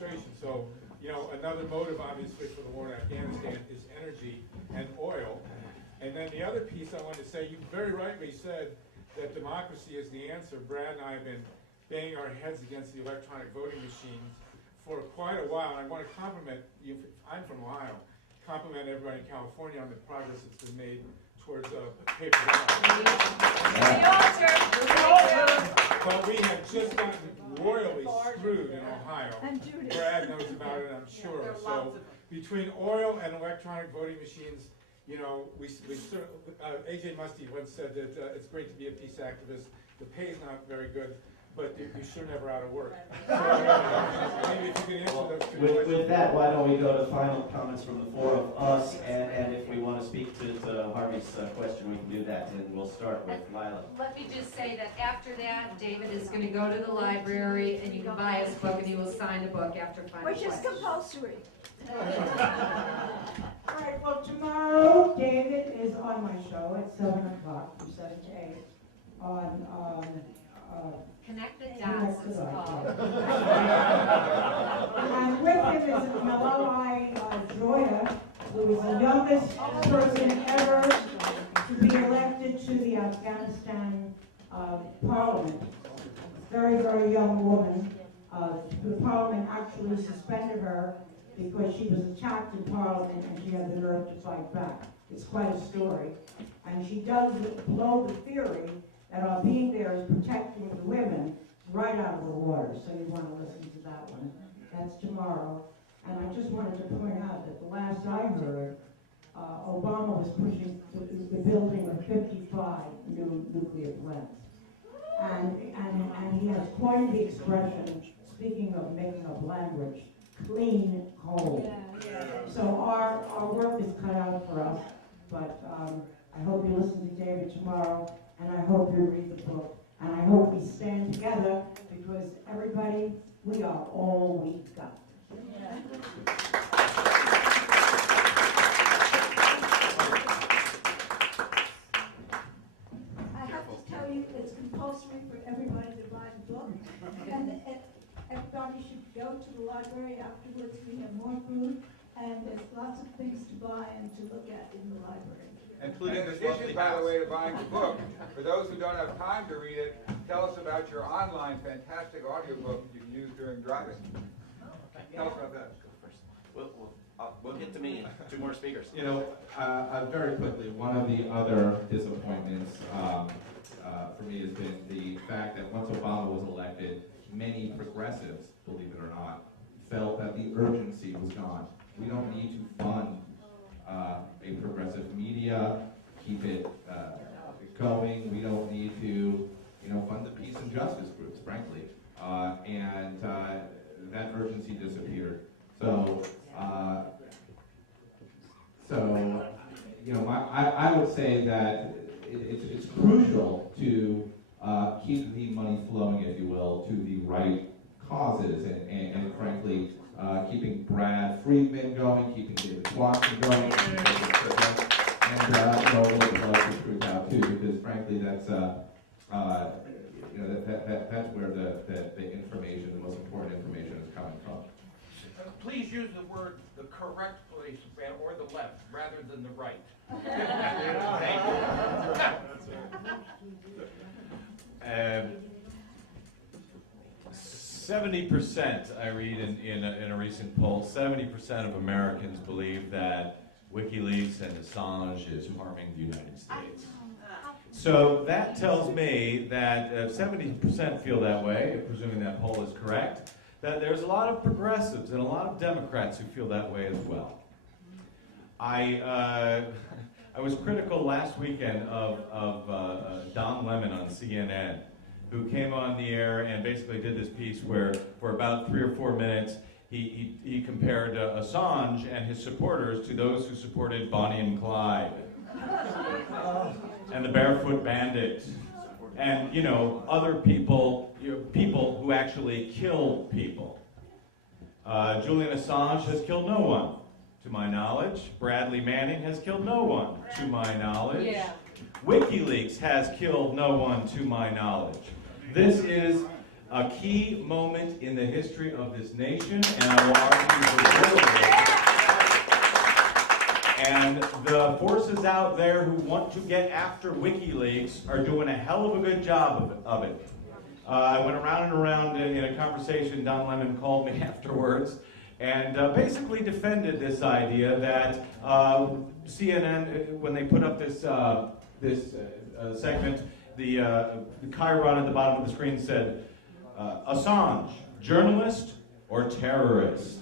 administration. So, another motive, obviously, for the war in Afghanistan is energy and oil. And then the other piece I wanted to say, you very rightly said that democracy is the answer. Brad and I have been banging our heads against the electronic voting machines for quite a while. And I want to compliment you. I'm from Ohio. Compliment everybody in California on the progress that's been made towards paper ballot. But we have just gotten royally screwed in Ohio. Brad knows about it, I'm sure. So between oil and electronic voting machines, AJ Musty once said that it's great to be a peace activist. The pay's not very good, but you're sure never out of work. So maybe if you can answer those two questions. With that, why don't we go to final comments from the four of us, and if we want to speak to Harvey's question, we can do that, and we'll start with Lila. Let me just say that after that, David is going to go to the library, and you can buy his book, and he will sign the book after final Which is compulsory. All right, well, tomorrow, David is on my show at 7 o'clock from 7 to 8 on Connect the Dots, it's called. and with him is Malala Joya, who is the youngest person ever to be elected to the Afghanistan parliament. Very, very young woman. The parliament actually suspended her because she was attacked in Parliament and she had the nerve to fight back. It's quite a story. And she does blow the theory that our being there is protecting the women right out of the water. So you want to listen to that one. That's tomorrow. And I just wanted to point out that the last I heard, Obama was pushing the building of 55 new nuclear plants. And he has coined the expression, speaking of making up language, clean coal. So our work is cut out for us, but I hope you listen to David tomorrow, and I hope you read the book, and I hope we stand together, because everybody, we are all we've got. I have to tell you, it's compulsory for everybody to buy the book. And everybody should go to the library afterwards. We have more food, and there's lots of things to buy and to look at in the library. Including this lovely by the way, to buying the book. For those who don't have time to read it, tell us about your online fantastic audiobook you can use during driving. Tell us about that. We'll get to me. Two more speakers. Very quickly, one of the other disappointments for me has been the fact that once Obama was elected, many progressives, believe it or not, felt that the urgency was gone. We don't need to fund a progressive media, keep it going. We don't need to, fund the peace and justice groups, frankly. And that urgency disappeared. So, I would say that it's crucial to keep the money flowing, if you will, to the right causes, and frankly, keeping Brad Friedman going, keeping David Swanson going, and we'll the truth out too, because frankly, that's that's where the information, the most important information, is coming from. Please use the word the correct place or the left rather than the right. Thank you. 70%, I read in a recent poll, 70% of Americans believe that WikiLeaks and Assange is harming the United States. So that tells me that 70% feel that way, presuming that poll is correct, that there's a lot of progressives and a lot of Democrats who feel that way as well. I was critical last weekend of Don Lemon on CNN, who came on the air and basically did this piece where for about 3 or 4 minutes he compared Assange and his supporters to those who supported Bonnie and Clyde and the Barefoot Bandit and other people, people who actually kill people. Julian Assange has killed no one, to my knowledge. Bradley Manning has killed no one, to my knowledge. WikiLeaks has killed no one, to my knowledge. This is a key moment in the history of this nation, and I will argue for literally. And the forces out there who want to get after WikiLeaks are doing a hell of a good job of it. I went around and around in a conversation. Don Lemon called me afterwards and basically defended this idea that CNN, when they put up this segment, the chyron at the bottom of the screen said, Assange, journalist or terrorist?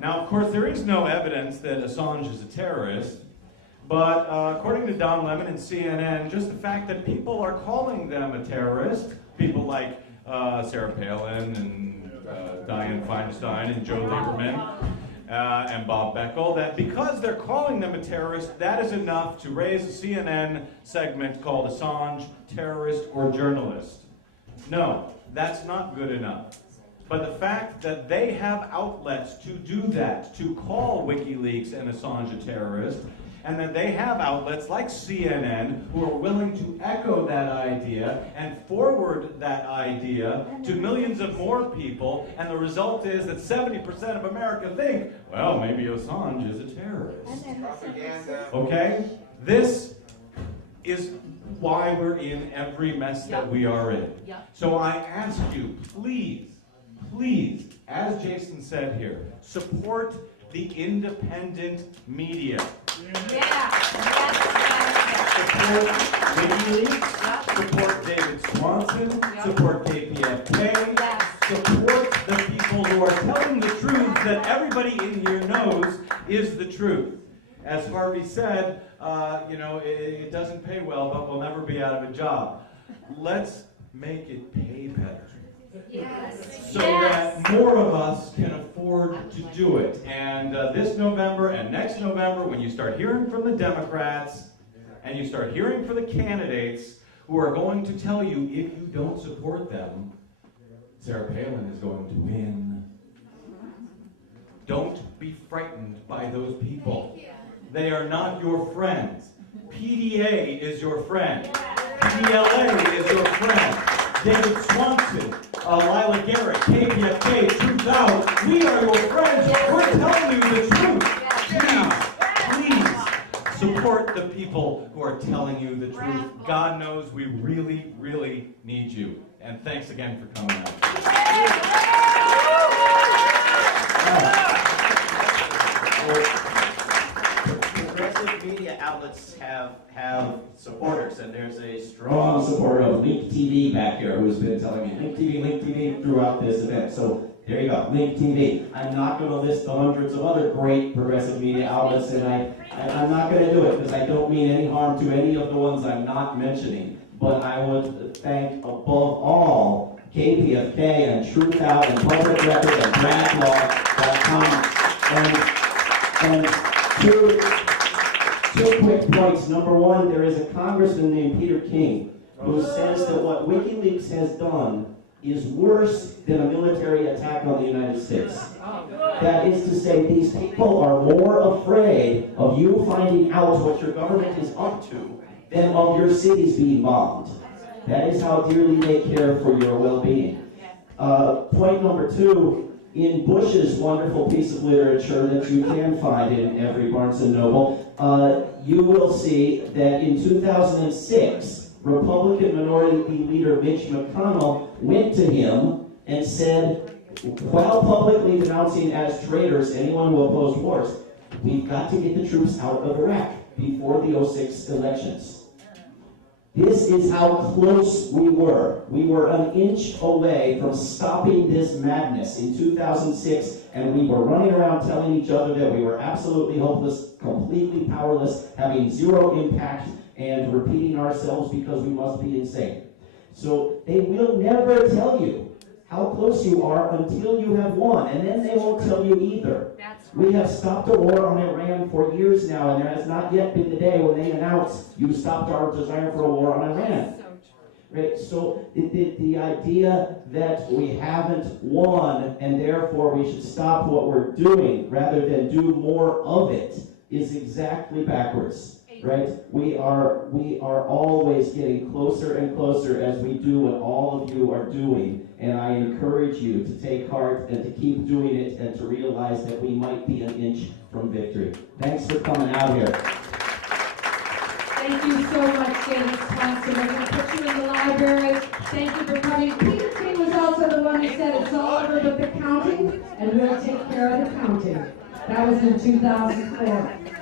Now, of course, there is no evidence that Assange is a terrorist, but according to Don Lemon and CNN, just the fact that people are calling them a terrorist, people like Sarah Palin and Dianne Feinstein and Joe Lieberman and Bob Beckel, that because they're calling them a terrorist, that is enough to raise a CNN segment called Assange, terrorist or journalist. No, that's not good enough. But the fact that they have outlets to do that, to call WikiLeaks and Assange a terrorist, and that they have outlets like CNN who are willing to echo that idea and forward that idea to millions of more people, and the result is that 70% of America think, well, maybe Assange is a terrorist. Propaganda. Okay? This is why we're in every mess that we are in. So I ask you, please, as Jason said here, support the independent media. Support WikiLeaks, support David Swanson, support KPFK, support the people who are telling the truth that everybody in here knows is the truth. As Harvey said, it doesn't pay well, but we'll never be out of a job. Let's make it pay better. So that more of us can afford to do it. And this November and next November, when you start hearing from the Democrats and you start hearing from the candidates who are going to tell you if you don't support them, Sarah Palin is going to win. Don't be frightened by those people. They are not your friends. PDA is your friend. PDLA is your friend. David Swanson, Lila Garrett, KPFK, Truth Out, we are your friends. We're telling you the truth. Please support the people who are telling you the truth. God knows we really, really need you. And thanks again for coming out. Progressive media outlets have supporters, and there's a strong supporter of Link TV back here who's been telling me Link TV throughout this event. So there you go, Link TV. I'm not going to list the hundreds of other great progressive media outlets, and I'm not going to do it because I don't mean any harm to any of the ones I'm not mentioning. But I would thank above all KPFK and Truth Out and Public Record and Bradlaw.com and two quick points. Number one, there is a congressman named Peter King who says that what WikiLeaks has done is worse than a military attack on the United States. That is to say, these people are more afraid of you finding out what your government is up to than of your cities being bombed. That is how dearly they care for your well-being. Point number two, in Bush's wonderful piece of literature that you can find in every Barnes & Noble, you will see that in 2006, Republican Minority Leader Mitch McConnell went to him and said, while publicly denouncing as traitors anyone who opposed wars, we've got to get the troops out of Iraq before the 2006 elections. This is how close we were. We were an inch away from stopping this madness in 2006, and we were running around telling each other that we were absolutely hopeless, completely powerless, having zero impact, and repeating ourselves because we must be insane. So they will never tell you how close you are until you have won, and then they won't tell you either. We have stopped a war on Iran for years now, and there has not yet been the day when they announce you stopped our desire for a war on Iran. Right? So the idea that we haven't won and therefore we should stop what we're doing rather than do more of it is exactly backwards. right? We are always getting closer and closer as we do what all of you are doing. And I encourage you to take heart and to keep doing it and to realize that we might be an inch from victory. Thanks for coming out here. Thank you so much, David Swanson. We're going to put you in the library. Thank you for coming. Peter King was also the one who said it's all over but the counting, and we'll take care of the counting. That was in 2004.